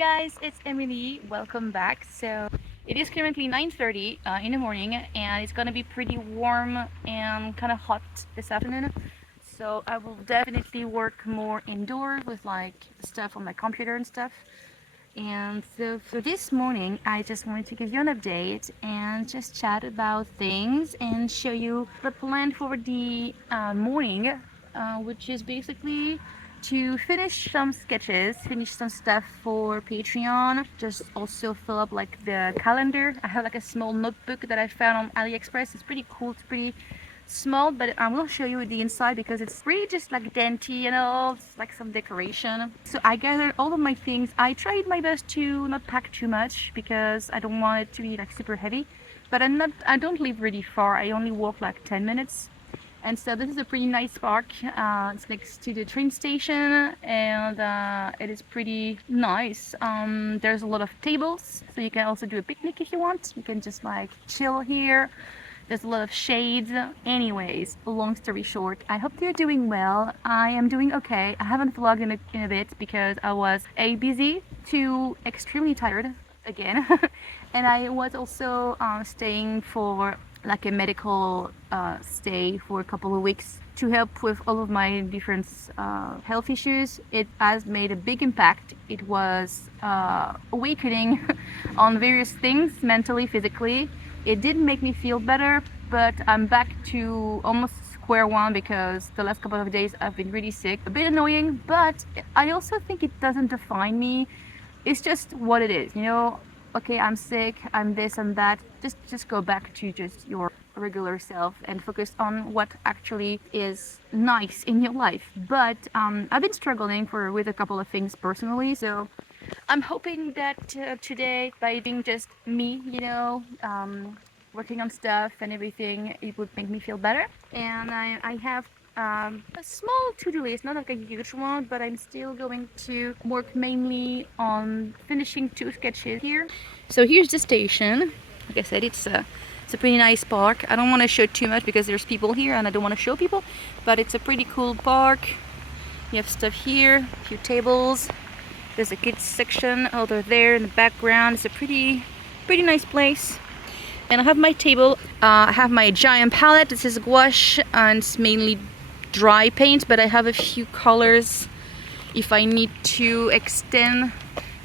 guys, it's Emily. Welcome back. So it is currently 9:30 in the morning, and it's gonna be pretty warm and kind of hot this afternoon. So I will definitely work more indoors with like stuff on my computer and stuff. And so for this morning, I just wanted to give you an update and just chat about things and show you the plan for the morning, which is basically to finish some sketches, finish some stuff for Patreon, just also fill up like the calendar. I have like a small notebook that I found on AliExpress. It's pretty cool, it's pretty small, but I will show you the inside because it's really just like dainty and all. It's like some decoration. So I gathered all of my things. I tried my best to not pack too much because I don't want it to be like super heavy, but I don't live really far. I only walk like 10 minutes. And so this is a pretty nice park. It's next to the train station, and it is pretty nice. There's a lot of tables, so you can also do a picnic if you want. You can just like chill here. There's a lot of shades. Anyways, long story short, I hope you're doing well. I am doing okay. I haven't vlogged in a bit because I was busy to extremely tired again. And I was also staying for like a medical stay for a couple of weeks to help with all of my different health issues. It has made a big impact. It was awakening on various things, mentally, physically. It did make me feel better, but I'm back to almost square one because the last couple of days I've been really sick. A bit annoying, but I also think it doesn't define me. It's just what it is, you know. Okay, I'm sick, I'm this and that. Just go back to just your regular self and focus on what actually is nice in your life. But I've been struggling with a couple of things personally, so I'm hoping that today, by being just me, you know, working on stuff and everything, it would make me feel better. And I have a small to-do list, not like a huge one, but I'm still going to work mainly on finishing 2 sketches here. So here's the station. Like I said, it's a pretty nice park. I don't want to show too much because there's people here and I don't want to show people, but it's a pretty cool park. You have stuff here, a few tables. There's a kids section over there in the background. It's a pretty nice place. And I have my table. I have my giant palette. This is gouache and it's mainly dry paint, but I have a few colors if I need to extend.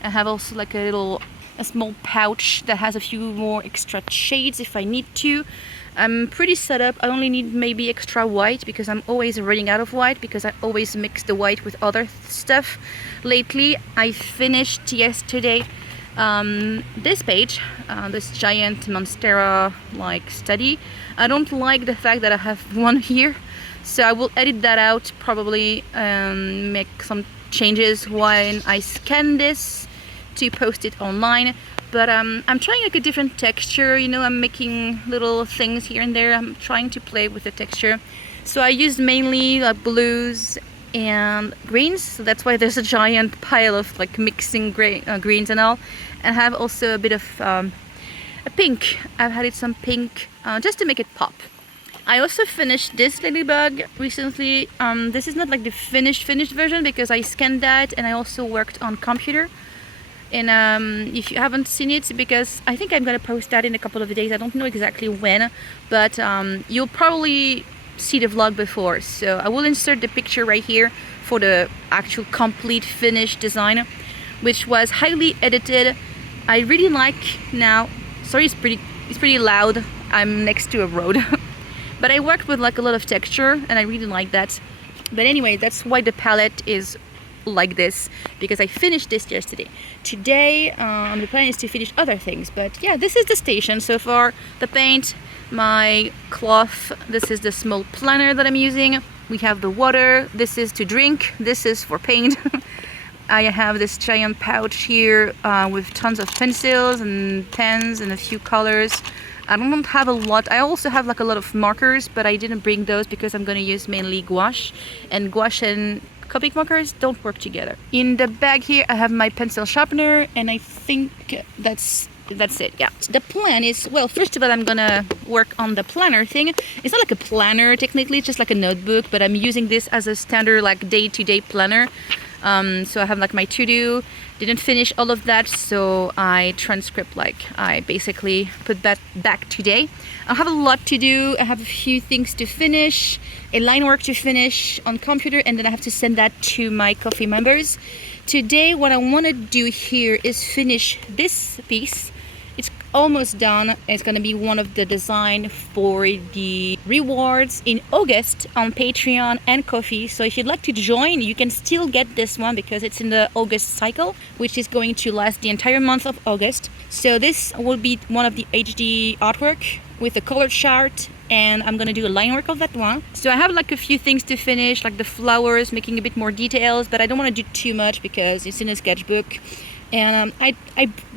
I have also like a small pouch that has a few more extra shades if I need to. I'm pretty set up. I only need maybe extra white because I'm always running out of white because I always mix the white with other stuff. Lately I finished yesterday this page, this giant monstera like study. I don't like the fact that I have one here, so I will edit that out, probably make some changes when I scan this to post it online. But I'm trying like a different texture, you know. I'm making little things here and there. I'm trying to play with the texture. So I used mainly like blues and greens, so that's why there's a giant pile of like mixing greens and all. And I have also a bit of a pink. I've added some pink just to make it pop. I also finished this ladybug recently. This is not like the finished version because I scanned that and I also worked on computer. And if you haven't seen it, because I think I'm gonna post that in a couple of days. I don't know exactly when, but you'll probably see the vlog before. So I will insert the picture right here for the actual complete finished design, which was highly edited. I really like now. Sorry, it's pretty loud. I'm next to a road. But I worked with like a lot of texture and I really like that. But anyway, that's why the palette is like this, because I finished this yesterday. Today the plan is to finish other things, but yeah, this is the station so far. The paint, my cloth, this is the small planner that I'm using. We have the water, this is to drink, this is for paint. I have this giant pouch here with tons of pencils and pens and a few colors. I don't have a lot. I also have like a lot of markers, but I didn't bring those because I'm going to use mainly gouache, and gouache and Copic markers don't work together. In the bag here I have my pencil sharpener, and I think that's it. Yeah, the plan is, well, first of all, I'm gonna work on the planner thing. It's not like a planner technically, it's just like a notebook, but I'm using this as a standard like day-to-day planner. So I have like my to-do, didn't finish all of that, so I transcript, like I basically put that back today. I have a lot to do. I have a few things to finish, a line work to finish on computer, and then I have to send that to my coffee members. Today what I want to do here is finish this piece. It's almost done. It's going to be one of the design for the rewards in August on Patreon and Ko-fi. So if you'd like to join, you can still get this one because it's in the August cycle, which is going to last the entire month of August. So this will be one of the HD artwork with a colored chart, and I'm gonna do a line work of that one. So I have like a few things to finish, like the flowers, making a bit more details, but I don't want to do too much because it's in a sketchbook. And I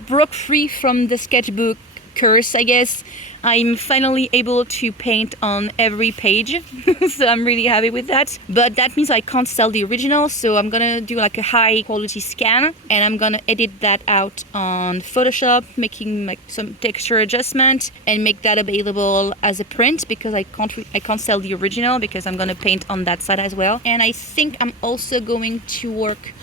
broke free from the sketchbook curse, I guess. I'm finally able to paint on every page, so I'm really happy with that. But that means I can't sell the original, so I'm gonna do like a high quality scan, and I'm gonna edit that out on Photoshop, making like some texture adjustment, and make that available as a print because I can't sell the original because I'm gonna paint on that side as well. And I think I'm also going to work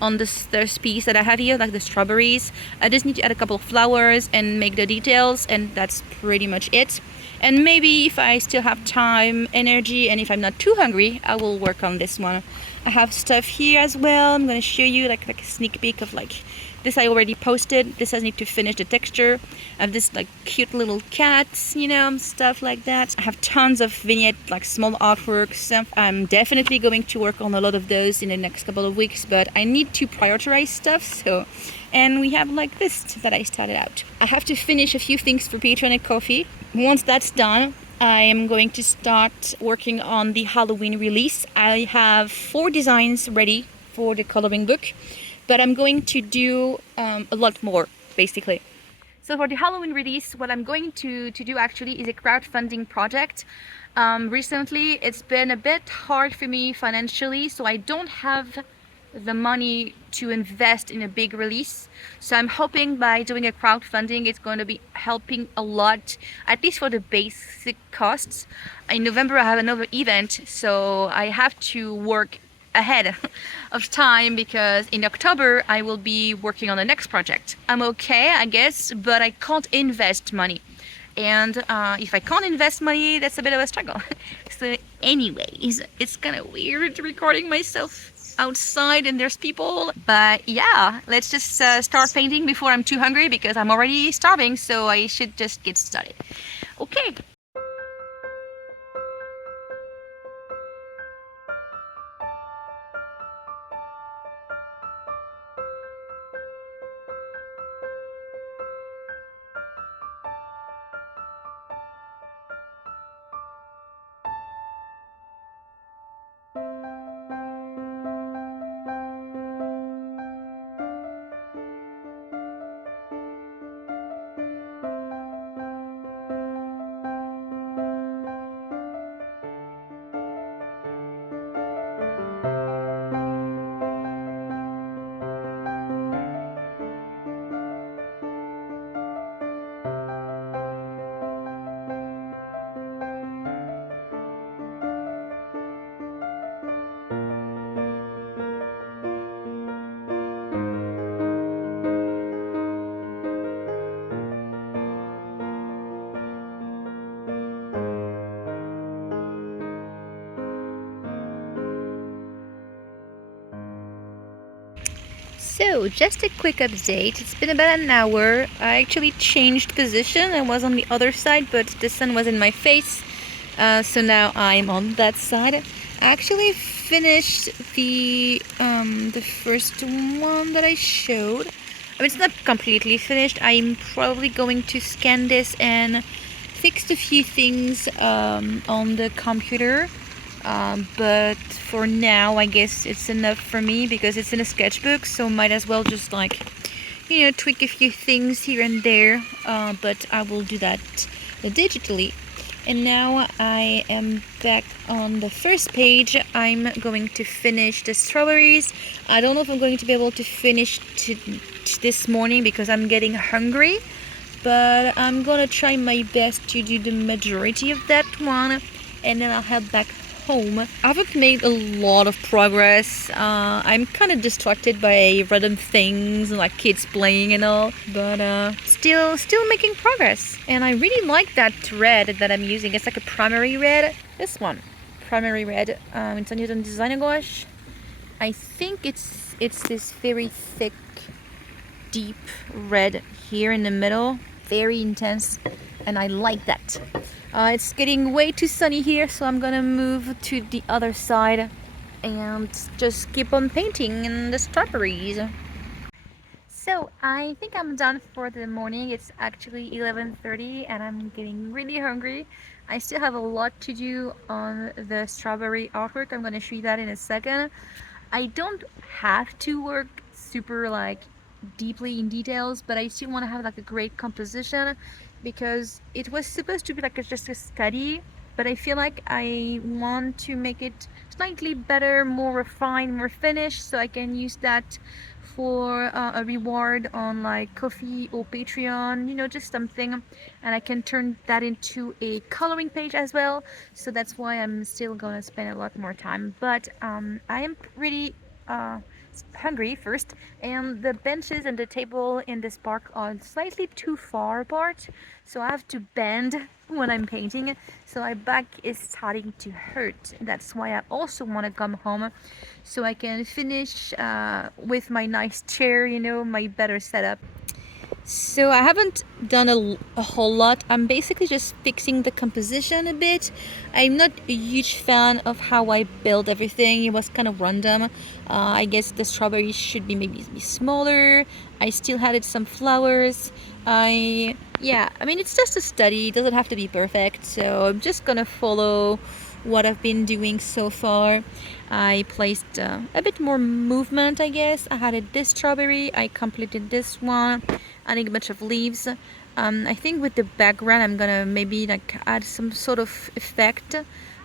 on this first piece that I have here, like the strawberries. I just need to add a couple of flowers and make the details, and that's pretty much it. And maybe if I still have time, energy, and if I'm not too hungry, I will work on this one. I have stuff here as well. I'm gonna show you like a sneak peek of like this. I already posted. This I need to finish the texture. I have this like cute little cats, you know, stuff like that. I have tons of vignette, like small artworks. I'm definitely going to work on a lot of those in the next couple of weeks, but I need to prioritize stuff. So, and we have like this that I started out. I have to finish a few things for Patreon and Ko-fi. Once that's done, I am going to start working on the Halloween release. I have 4 designs ready for the coloring book, but I'm going to do a lot more, basically. So for the Halloween release, what I'm going to do actually is a crowdfunding project. Recently, it's been a bit hard for me financially, so I don't have the money to invest in a big release. So I'm hoping by doing a crowdfunding, it's going to be helping a lot, at least for the basic costs. In November, I have another event, so I have to work ahead of time because in October I will be working on the next project. I'm okay, I guess, but I can't invest money. And if I can't invest money, that's a bit of a struggle. So anyways, it's kind of weird recording myself outside and there's people, but yeah, let's just start painting before I'm too hungry because I'm already starving, so I should just get started. Okay. So, just a quick update. It's been about an hour. I actually changed position. I was on the other side, but the sun was in my face. So now I'm on that side. I actually finished the first one that I showed. I mean, it's not completely finished. I'm probably going to scan this and fix a few things on the computer. But for now, I guess it's enough for me because it's in a sketchbook, so might as well just like, you know, tweak a few things here and there, but I will do that digitally. And now I am back on the first page. I'm going to finish the strawberries. I don't know if I'm going to be able to finish this morning because I'm getting hungry, but I'm gonna try my best to do the majority of that one, and then I'll head back home. I haven't made a lot of progress. I'm kind of distracted by random things like kids playing and all, but still making progress. And I really like that red that I'm using. It's like a primary red. This one, primary red. It's a Newton Designer gouache. I think it's this very thick, deep red here in the middle, very intense, and I like that. It's getting way too sunny here, so I'm gonna move to the other side and just keep on painting in the strawberries. So I think I'm done for the morning. It's actually 11:30 and I'm getting really hungry. I still have a lot to do on the strawberry artwork. I'm gonna show you that in a second. I don't have to work super like deeply in details, but I still want to have like a great composition because it was supposed to be like just a study, but I feel like I want to make it slightly better, more refined, more finished, so I can use that for a reward on like Ko-fi or Patreon, you know, just something, and I can turn that into a coloring page as well. So that's why I'm still gonna spend a lot more time, but I am pretty hungry first, and the benches and the table in this park are slightly too far apart, so I have to bend when I'm painting, so my back is starting to hurt. That's why I also want to come home so I can finish with my nice chair, you know, my better setup. So I haven't done a whole lot. I'm basically just fixing the composition a bit. I'm not a huge fan of how I built everything. It was kind of random. I guess the strawberries should be maybe smaller. I still added some flowers. I mean, it's just a study. It doesn't have to be perfect. So I'm just gonna follow what I've been doing so far. I placed a bit more movement, I guess. I added this strawberry. I completed this one, adding a bunch of leaves. I think with the background I'm gonna maybe like add some sort of effect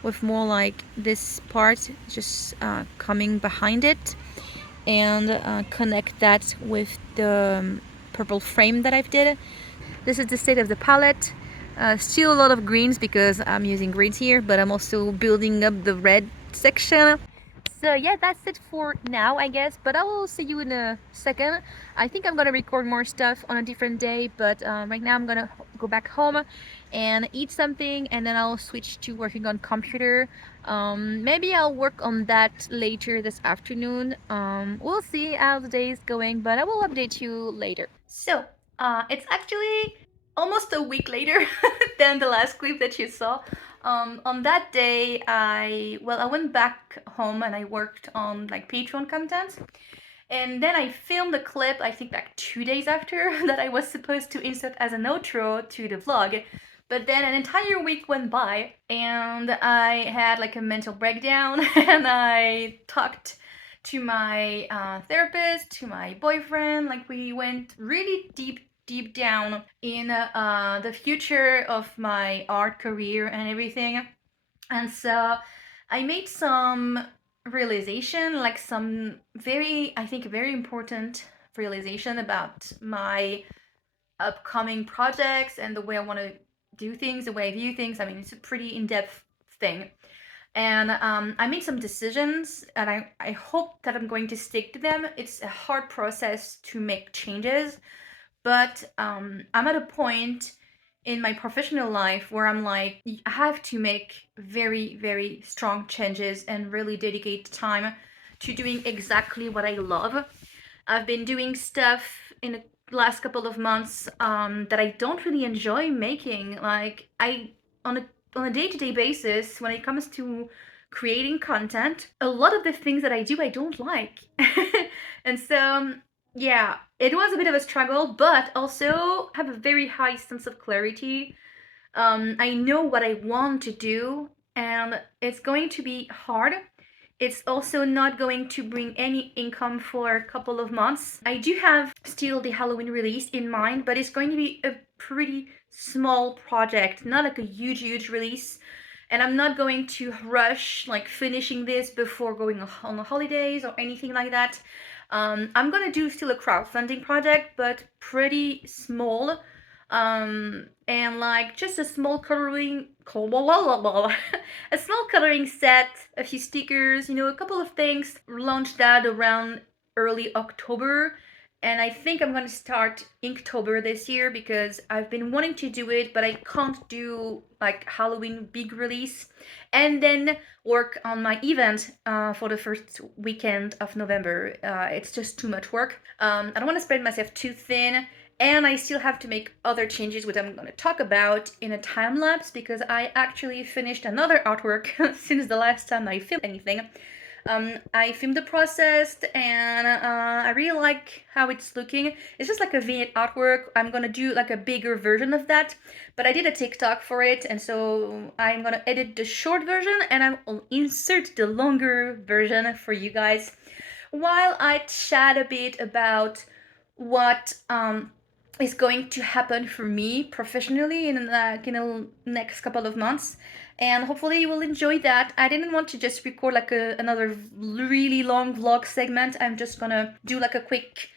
with more like this part just coming behind it, and connect that with the purple frame that I've did. This is the state of the palette. Still a lot of greens because I'm using greens here, but I'm also building up the red section. So yeah, that's it for now, I guess, but I will see you in a second. I think I'm gonna record more stuff on a different day, but right now I'm gonna go back home and eat something, and then I'll switch to working on computer. Maybe I'll work on that later this afternoon. We'll see how the day is going, but I will update you later. So it's actually almost a week later than the last clip that you saw. On that day, I went back home and I worked on like Patreon content. And then I filmed a clip, I think like 2 days after, that I was supposed to insert as an outro to the vlog. But then an entire week went by and I had like a mental breakdown and I talked to my therapist, to my boyfriend. Like we went really deep down in the future of my art career and everything. And so I made some realization, like some I think, very important realization about my upcoming projects and the way I want to do things, the way I view things. I mean, it's a pretty in-depth thing. And I made some decisions, and I hope that I'm going to stick to them. It's a hard process to make changes, but I'm at a point in my professional life where I'm like, I have to make very strong changes and really dedicate time to doing exactly what I love. I've been doing stuff in the last couple of months that I don't really enjoy making. Like on a day-to-day basis, when it comes to creating content, a lot of the things that I do I don't like. And so yeah, it was a bit of a struggle, but also have a very high sense of clarity. I know what I want to do, and it's going to be hard. It's also not going to bring any income for a couple of months. I do have still the Halloween release in mind, but it's going to be a pretty small project, not like a huge release. And I'm not going to rush like finishing this before going on the holidays or anything like that. I'm gonna do still a crowdfunding project, but pretty small. And like just a small a small coloring set, a few stickers, a couple of things. Launched that around early October. And I think I'm gonna start Inktober this year because I've been wanting to do it, but I can't do like Halloween big release and then work on my event for the first weekend of November. It's just too much work. I don't want to spread myself too thin, and I still have to make other changes, which I'm going to talk about in a time lapse because I actually finished another artwork since the last time I filmed anything. I filmed the process and I really like how it's looking. It's just like a vignette artwork. I'm gonna do like a bigger version of that, but I did a TikTok for it, and so I'm gonna edit the short version and I'll insert the longer version for you guys while I chat a bit about what is going to happen for me professionally in the next couple of months, and hopefully you will enjoy that. I didn't want to just record like another really long vlog segment. I'm just gonna do like a quick,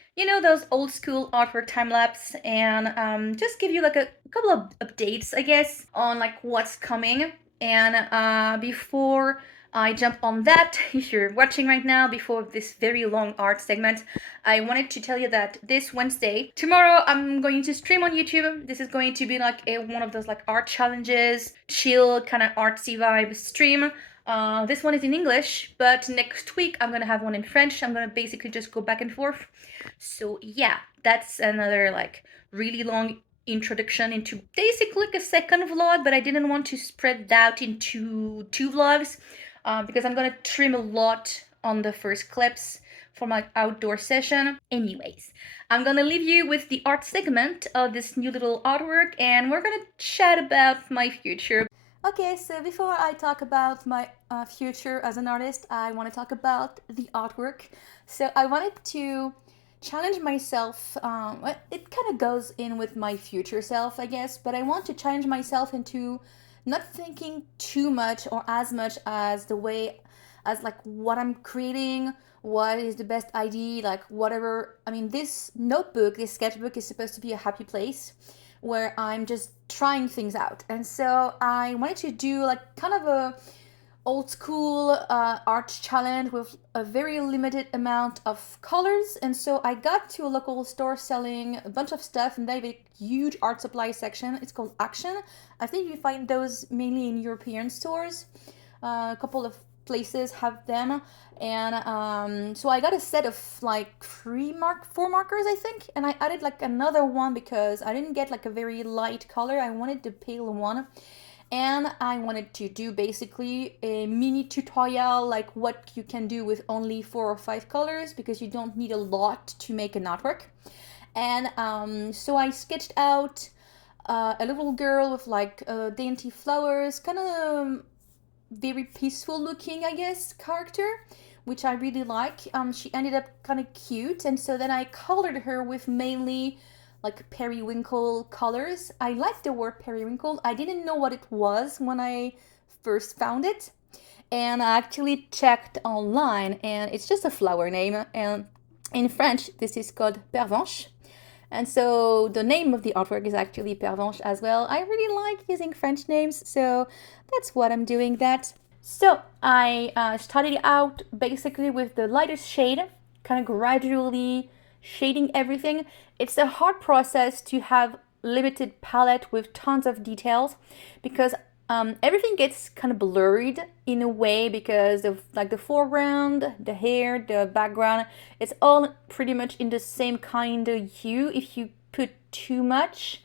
those old school artwork time lapse, and just give you like a couple of updates, I guess, on like what's coming. And before I jump on that, if you're watching right now, before this very long art segment, I wanted to tell you that this Wednesday, tomorrow, I'm going to stream on YouTube. This is going to be like one of those like art challenges, chill kind of artsy vibe stream. This one is in English, but next week I'm gonna have one in French. I'm gonna basically just go back and forth. So yeah, that's another like really long introduction into basically like a second vlog, but I didn't want to spread that into two vlogs because I'm gonna trim a lot on the first clips for my outdoor session. Anyways, I'm gonna leave you with the art segment of this new little artwork, and we're gonna chat about my future. Okay, so before I talk about my future as an artist, I want to talk about the artwork. So I wanted to challenge myself. It kind of goes in with my future self, I guess, but I want to challenge myself into not thinking too much or as much as the way as like what I'm creating, what is the best idea, like whatever. I mean, this notebook, this sketchbook is supposed to be a happy place where I'm just trying things out. And so I wanted to do like kind of a old school art challenge with a very limited amount of colors. And so I got to a local store selling a bunch of stuff, and they have a huge art supply section. It's called Action. I think you find those mainly in European stores. A couple of places have them, and so I got a set of like four markers, I think, and I added like another one because I didn't get like a very light color. I wanted the pale one, and I wanted to do basically a mini tutorial like what you can do with only 4 or 5 colors, because you don't need a lot to make an artwork. And so I sketched out a little girl with like dainty flowers, kind of very peaceful looking, I guess, character, which I really like. She ended up kind of cute, and so then I colored her with mainly like periwinkle colors. I like the word periwinkle. I didn't know what it was when I first found it, and I actually checked online, and it's just a flower name, and in French this is called pervenche. And so the name of the artwork is actually Pervenche as well. I really like using French names, so that's what I'm doing that. So I started out basically with the lightest shade, kind of gradually shading everything. It's a hard process to have limited palette with tons of details, because everything gets kind of blurred in a way because of like the foreground, the hair, the background. It's all pretty much in the same kind of hue if you put too much.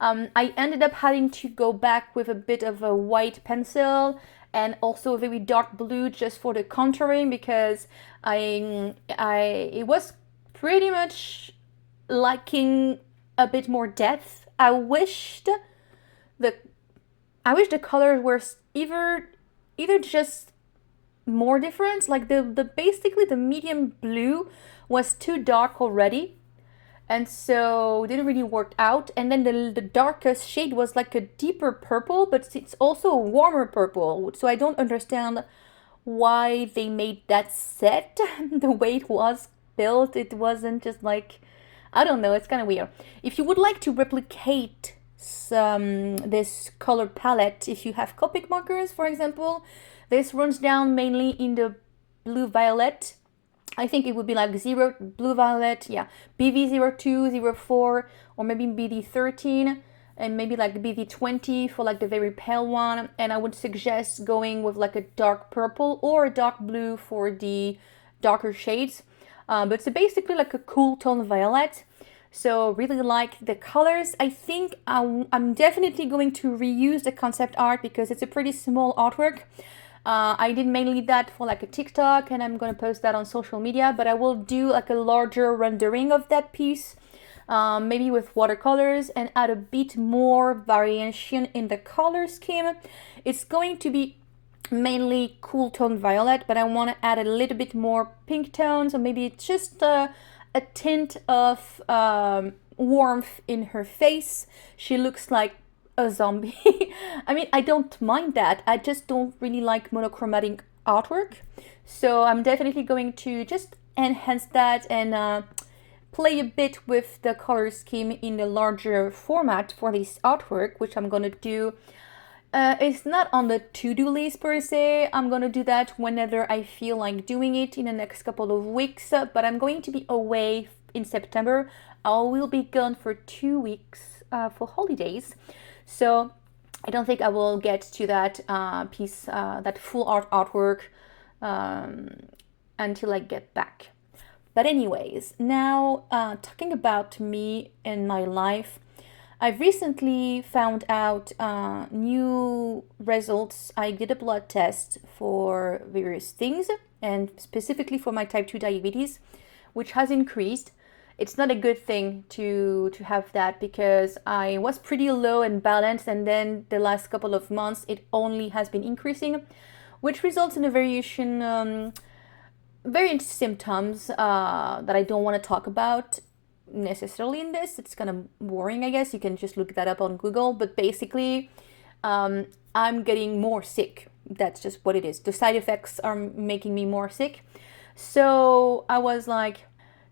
I ended up having to go back with a bit of a white pencil and also a very dark blue just for the contouring, because it was pretty much liking a bit more depth. I wished the colors were either just more different, like the basically the medium blue was too dark already, and so it didn't really work out. And then the darkest shade was like a deeper purple, but it's also a warmer purple. So I don't understand why they made that set the way it was built. It wasn't just like, I don't know, it's kind of weird. If you would like to replicate this color palette. If you have Copic markers, for example, this runs down mainly in the blue violet. I think it would be like zero blue violet, yeah, BV02, 04, or maybe BD13, and maybe like BV20 for like the very pale one. And I would suggest going with like a dark purple or a dark blue for the darker shades. But it's basically like a cool tone violet. So really like the colors. I think I'm definitely going to reuse the concept art because it's a pretty small artwork. I did mainly that for like a TikTok, and I'm gonna post that on social media, but I will do like a larger rendering of that piece, maybe with watercolors, and add a bit more variation in the color scheme. It's going to be mainly cool tone violet, but I want to add a little bit more pink tones, or maybe just a tint of warmth in her face. She looks like a zombie. I mean, I don't mind that. I just don't really like monochromatic artwork. So I'm definitely going to just enhance that and play a bit with the color scheme in the larger format for this artwork, which I'm gonna do. It's not on the to-do list per se. I'm gonna do that whenever I feel like doing it in the next couple of weeks, but I'm going to be away in September. I will be gone for 2 weeks for holidays. So I don't think I will get to that piece, that full artwork until I get back. But anyways, now talking about me and my life, I've recently found out new results. I did a blood test for various things, and specifically for my type 2 diabetes, which has increased. It's not a good thing to have that because I was pretty low and balanced, and then the last couple of months it only has been increasing, which results in a variation, variant symptoms that I don't want to talk about necessarily in this. It's kind of boring, I guess. You can just look that up on Google, but basically I'm getting more sick. That's just what it is. The side effects are making me more sick. So I was like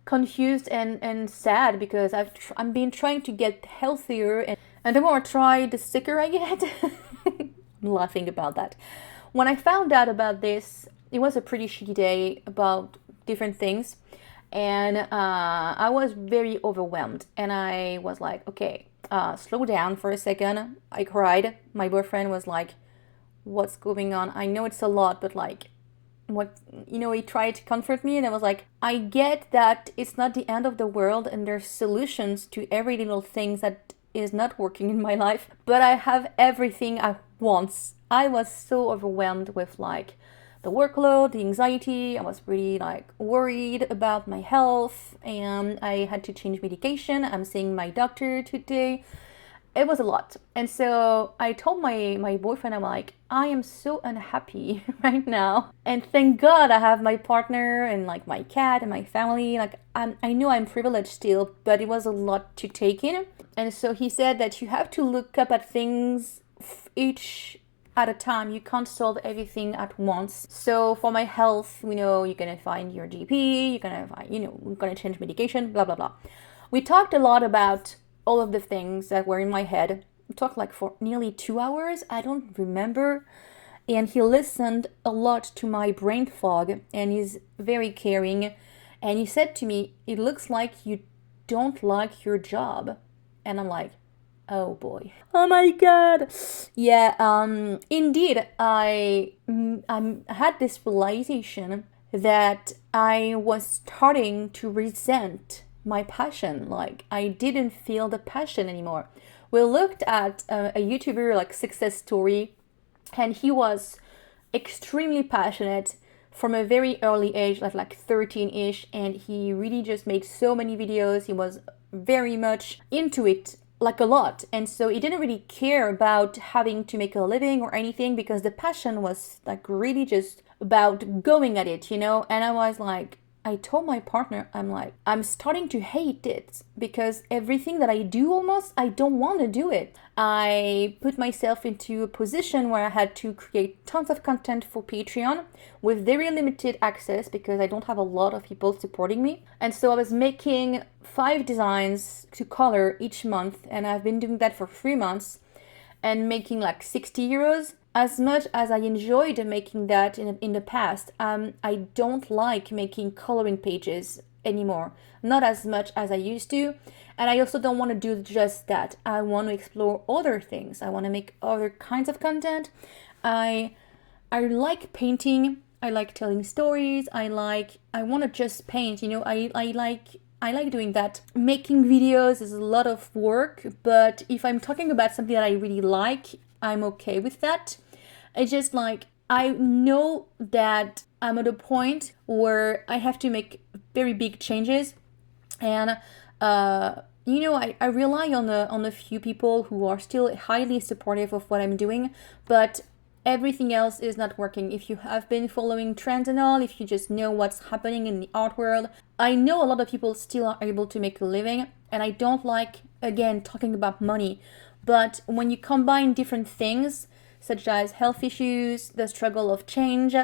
confused and sad because I'm been trying to get healthier, and the more I try, the sicker I get. I'm laughing about that. When I found out about this, it was a pretty shitty day about different things, and I was very overwhelmed, and I was like, okay, slow down for a second. I cried. My boyfriend was like, what's going on? I know it's a lot, but like, what, he tried to comfort me, and I was like, I get that it's not the end of the world and there's solutions to every little thing that is not working in my life, but I have everything at once. I was so overwhelmed with like the workload, the anxiety. I was really like worried about my health, and I had to change medication. I'm seeing my doctor today. It was a lot. And so I told my boyfriend, I'm like, I am so unhappy right now. And thank God I have my partner and like my cat and my family. Like I know I'm privileged still, but it was a lot to take in. And so he said that you have to look up at things each at a time. You can't solve everything at once. So for my health, you're gonna find your GP, you're gonna find, we're gonna change medication, blah, blah, blah. We talked a lot about all of the things that were in my head. We talked like for nearly 2 hours. I don't remember. And he listened a lot to my brain fog, and he's very caring. And he said to me, it looks like you don't like your job. And I'm like, oh boy. Oh my God. Yeah, indeed, I had this realization that I was starting to resent my passion. Like I didn't feel the passion anymore. We looked at a YouTuber like success story, and he was extremely passionate from a very early age, like 13-ish, and he really just made so many videos. He was very much into it, like a lot, and so he didn't really care about having to make a living or anything because the passion was like really just about going at it, and I was like, I told my partner, I'm like, I'm starting to hate it because everything that I do almost, I don't want to do it. I put myself into a position where I had to create tons of content for Patreon with very limited access because I don't have a lot of people supporting me. And so I was making 5 designs to color each month, and I've been doing that for 3 months and making like 60 euros. As much as I enjoyed making that in the past, I don't like making coloring pages anymore. Not as much as I used to. And I also don't want to do just that. I want to explore other things. I want to make other kinds of content. I I like painting. I like telling stories. I want to just paint, I like doing that. Making videos is a lot of work, but if I'm talking about something that I really like, I'm okay with that. It's just like I know that I'm at a point where I have to make very big changes, and I rely on a few people who are still highly supportive of what I'm doing, but everything else is not working. If you have been following trends and all, if you just know what's happening in the art world, I know a lot of people still are able to make a living, and I don't like, again, talking about money, but when you combine different things such as health issues, the struggle of change,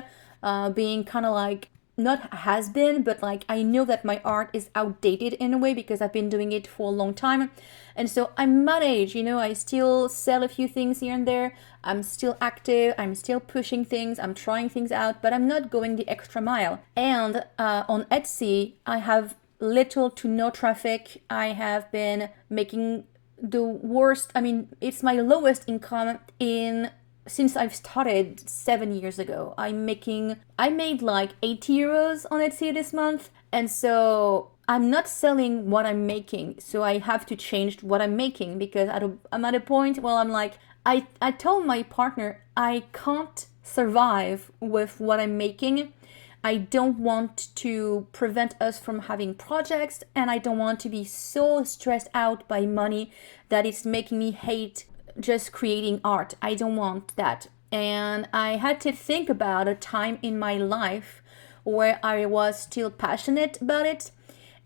being kind of like not has been, but like I know that my art is outdated in a way because I've been doing it for a long time. And so I manage, I still sell a few things here and there. I'm still active, I'm still pushing things, I'm trying things out, but I'm not going the extra mile. And on Etsy, I have little to no traffic. I have been making the worst, I mean, it's my lowest income in since I've started 7 years ago. I made like 80 euros on Etsy this month, and so I'm not selling what I'm making, so I have to change what I'm making because I'm at a point where I'm like, I told my partner I can't survive with what I'm making. I don't want to prevent us from having projects, and I don't want to be so stressed out by money that it's making me hate just creating art. I don't want that. And I had to think about a time in my life where I was still passionate about it.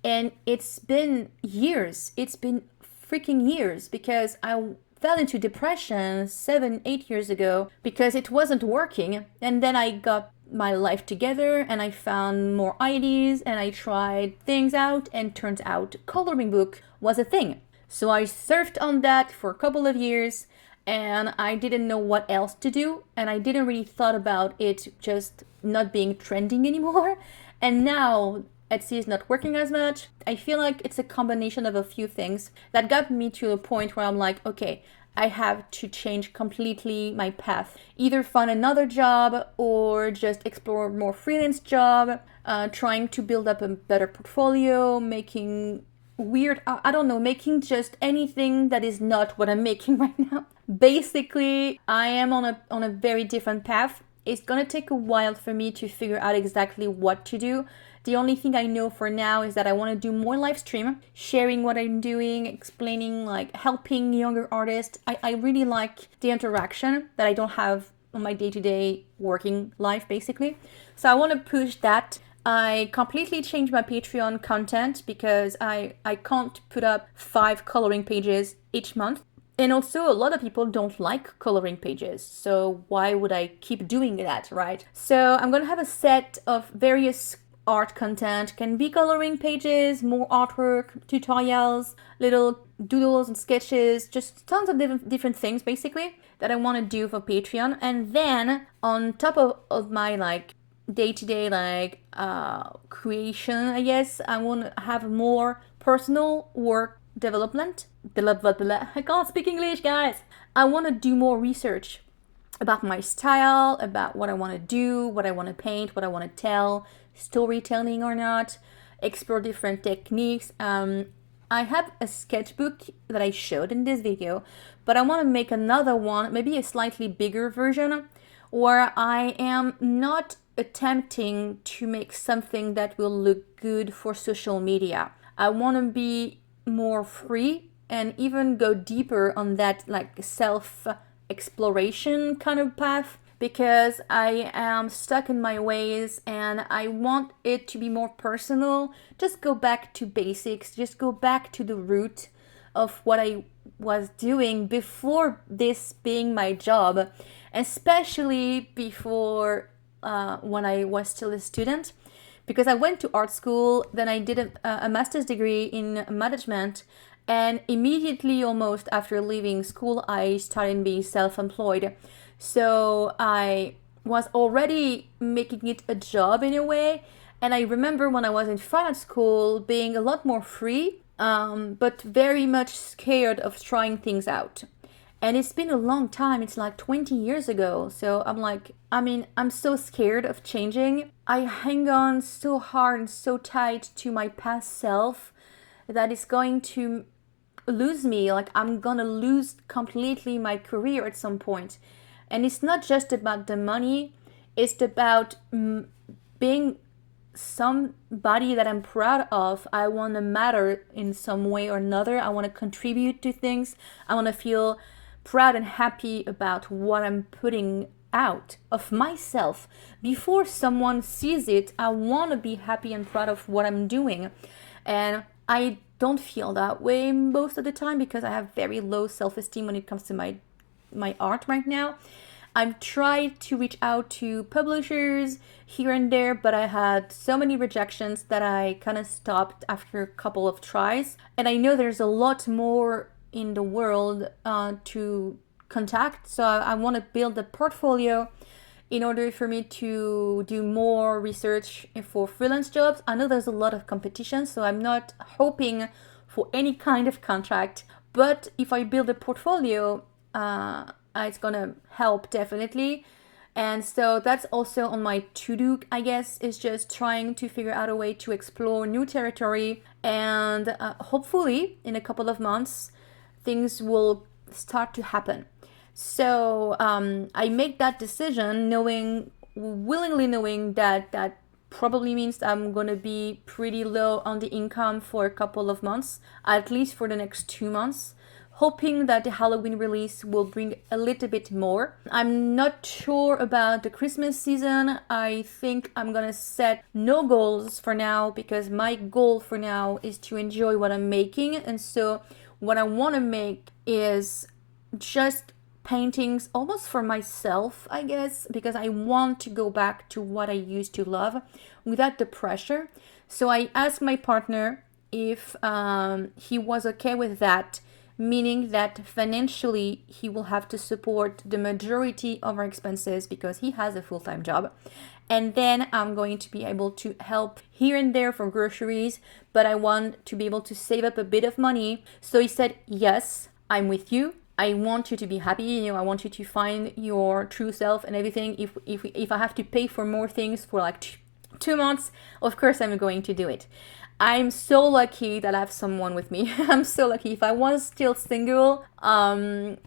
And it's been years. It's been freaking years because I fell into depression 7, 8 years ago because it wasn't working. And then I got my life together and I found more ideas and I tried things out, and turns out coloring book was a thing. So I surfed on that for a couple of years and I didn't know what else to do, and I didn't really thought about it just not being trending anymore. And now Etsy is not working as much. I feel like it's a combination of a few things that got me to a point where I'm like, okay, I have to change completely my path. Either find another job or just explore more freelance job, trying to build up a better portfolio, making weird, I don't know, making just anything that is not what I'm making right now. Basically, I am on a very different path. It's gonna take a while for me to figure out exactly what to do. The only thing I know for now is that I want to do more live stream, sharing what I'm doing, explaining, like helping younger artists. I really like the interaction that I don't have on my day-to-day working life, basically. So I want to push that. I completely changed my Patreon content because I can't put up 5 coloring pages each month. And also, a lot of people don't like coloring pages, so why would I keep doing that, right? So I'm gonna have a set of various art content. Can be coloring pages, more artwork, tutorials, little doodles and sketches, just tons of different things basically that I want to do for Patreon. And then on top of my like day-to-day like creation, I guess I want to have more personal work development. I can't speak English, guys. I want to do more research about my style, about what I want to do, what I want to paint, what I want to tell, storytelling or not, explore different techniques. I have a sketchbook that I showed in this video, but I want to make another one, maybe a slightly bigger version, where I am not attempting to make something that will look good for social media. I want to be more free and even go deeper on that like self exploration kind of path because I am stuck in my ways and I want it to be more personal. Just go back to basics, just go back to the root of what I was doing before this being my job, especially before when I was still a student. Because I went to art school, then I did a master's degree in management, and immediately, almost after leaving school, I started being self employed. So I was already making it a job in a way. And I remember when I was in finance school being a lot more free, but very much scared of trying things out. And it's been a long time, it's like 20 years ago. So I'm like, I mean, I'm so scared of changing. I hang on so hard and so tight to my past self that it's going to lose me. Like, I'm gonna lose completely my career at some point. And it's not just about the money, it's about being somebody that I'm proud of. I want to matter in some way or another. I want to contribute to things. I want to feel proud and happy about what I'm putting out of myself. Before someone sees it, I want to be happy and proud of what I'm doing. And I don't feel that way most of the time because I have very low self-esteem when it comes to my art right now. I've tried to reach out to publishers here and there, but I had so many rejections that I kind of stopped after a couple of tries. And I know there's a lot more in the world to contact, so I want to build a portfolio in order for me to do more research for freelance jobs. I know there's a lot of competition, so I'm not hoping for any kind of contract. But if I build a portfolio, it's gonna help definitely. And so that's also on my to-do, I guess, is just trying to figure out a way to explore new territory. And hopefully in a couple of months things will start to happen. So I make that decision willingly knowing that probably means I'm gonna be pretty low on the income for a couple of months, at least for the next 2 months, hoping that the Halloween release will bring a little bit more. I'm not sure about the Christmas season. I think I'm gonna set no goals for now because my goal for now is to enjoy what I'm making. And so what I want to make is just paintings almost for myself, I guess, because I want to go back to what I used to love without the pressure. So I asked my partner if he was okay with that, meaning that financially he will have to support the majority of our expenses because he has a full-time job. And then I'm going to be able to help here and there for groceries, but I want to be able to save up a bit of money. So he said, yes, I'm with you. I want you to be happy. I want you to find your true self and everything. If I have to pay for more things for like 2 months, of course I'm going to do it. I'm so lucky that I have someone with me. I'm so lucky. If I was still single,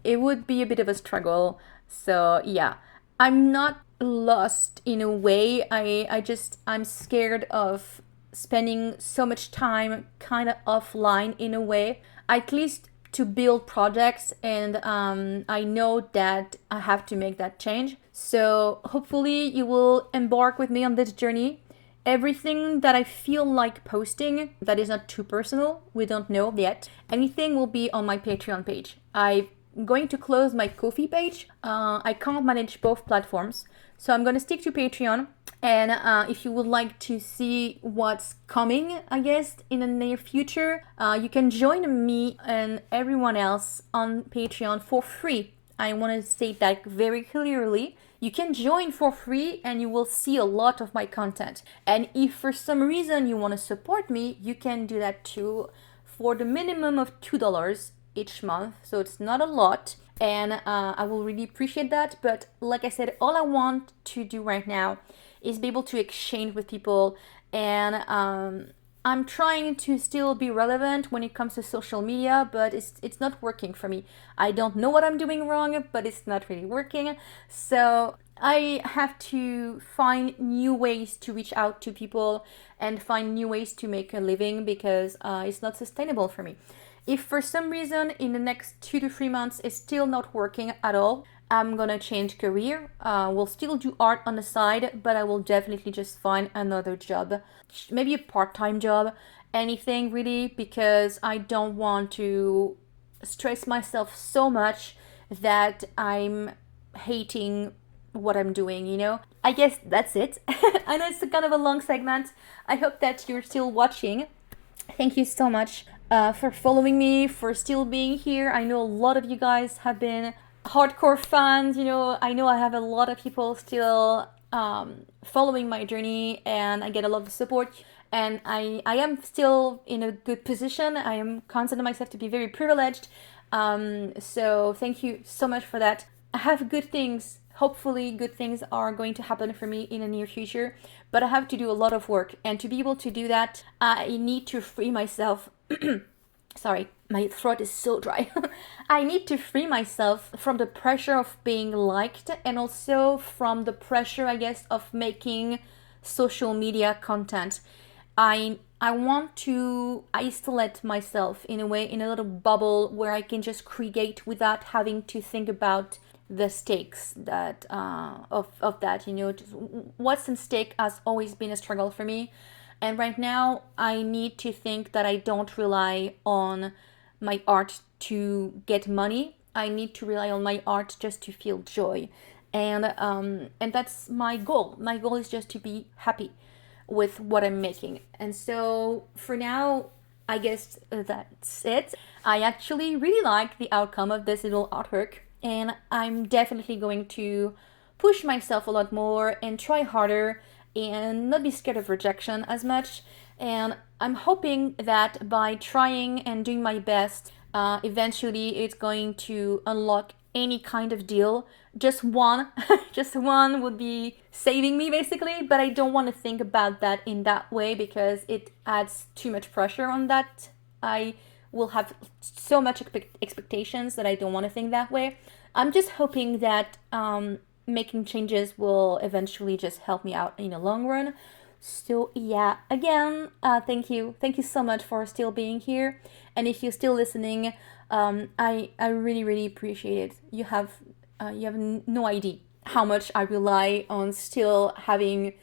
it would be a bit of a struggle. So yeah, I'm not lost in a way. I'm scared of spending so much time kind of offline in a way, at least to build projects. And I know that I have to make that change. So hopefully you will embark with me on this journey. Everything that I feel like posting that is not too personal, we don't know yet, anything will be on my Patreon page. I'm going to close my Ko-fi page. I can't manage both platforms, so I'm going to stick to Patreon. And if you would like to see what's coming, I guess, in the near future, you can join me and everyone else on Patreon for free. I want to state that very clearly. You can join for free and you will see a lot of my content. And if for some reason you want to support me, you can do that too for the minimum of $2 each month. So it's not a lot. And I will really appreciate that. But like I said, all I want to do right now is be able to exchange with people. And I'm trying to still be relevant when it comes to social media, but it's not working for me. I don't know what I'm doing wrong, but it's not really working. So I have to find new ways to reach out to people and find new ways to make a living because it's not sustainable for me. If for some reason in the next 2 to 3 months it's still not working at all, I'm gonna change career. Will still do art on the side, but I will definitely just find another job, maybe a part-time job, anything really, because I don't want to stress myself so much that I'm hating what I'm doing. I guess that's it. I know it's a kind of a long segment. I hope that you're still watching. Thank you so much for following me, for still being here. I know a lot of you guys have been hardcore fans. I know I have a lot of people still following my journey, and I get a lot of support. And I am still in a good position. I am consider myself to be very privileged. So thank you so much for that. I have good things. Hopefully, good things are going to happen for me in the near future. But I have to do a lot of work, and to be able to do that, I need to free myself. Sorry, my throat is so dry. I need to free myself from the pressure of being liked, and also from the pressure, I guess, of making social media content. I want to isolate myself in a way, in a little bubble where I can just create without having to think about the stakes that of that. Just what's in stake has always been a struggle for me, and right now I need to think that I don't rely on my art to get money. I need to rely on my art just to feel joy, and that's my goal. My goal is just to be happy with what I'm making. And so for now, I guess that's it. I actually really like the outcome of this little artwork, and I'm definitely going to push myself a lot more and try harder and not be scared of rejection as much. And I'm hoping that by trying and doing my best, eventually it's going to unlock any kind of deal. Just one, just one would be saving me basically, but I don't want to think about that in that way because it adds too much pressure on that. I will have so much expectations that I don't want to think that way. I'm just hoping that making changes will eventually just help me out in the long run. So yeah, again, thank you so much for still being here, and if you're still listening, I really really appreciate it. You have no idea how much I rely on still having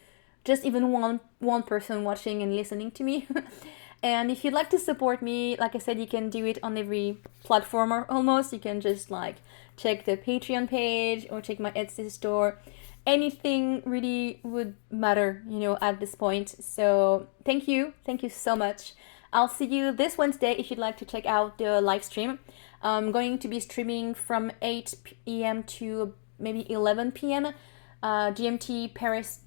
just even one person watching and listening to me. And if you'd like to support me, like I said, you can do it on every platform or almost. You can just like check the Patreon page or check my Etsy store. Anything really would matter, at this point. So thank you so much. I'll see you this Wednesday if you'd like to check out the live stream. I'm going to be streaming from 8 p.m. to maybe 11 p.m. GMT Paris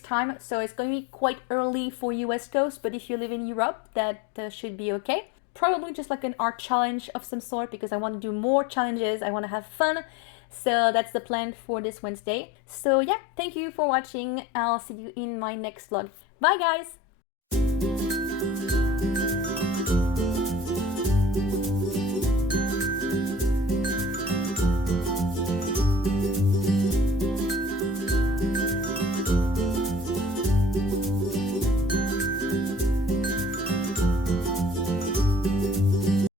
time, so it's going to be quite early for US coast, but if you live in Europe, that should be okay. Probably just like an art challenge of some sort because I want to do more challenges. I want to have fun. So that's the plan for this Wednesday. So yeah, thank you for watching. I'll see you in my next vlog. Bye guys!